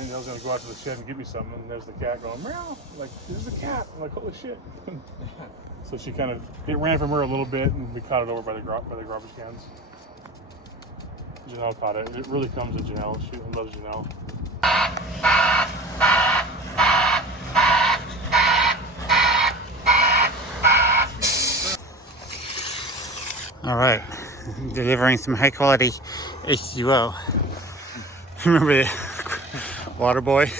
Danielle's gonna go out to the shed and get me something, and there's the cat going meow. I'm like, there's the cat. I'm like, holy shit. So she kind of, it ran from her a little bit, and we caught it over by the garbage cans. Janelle caught it. It really comes to Janelle. She loves Janelle. All right, delivering some high quality H2O. Remember the water boy?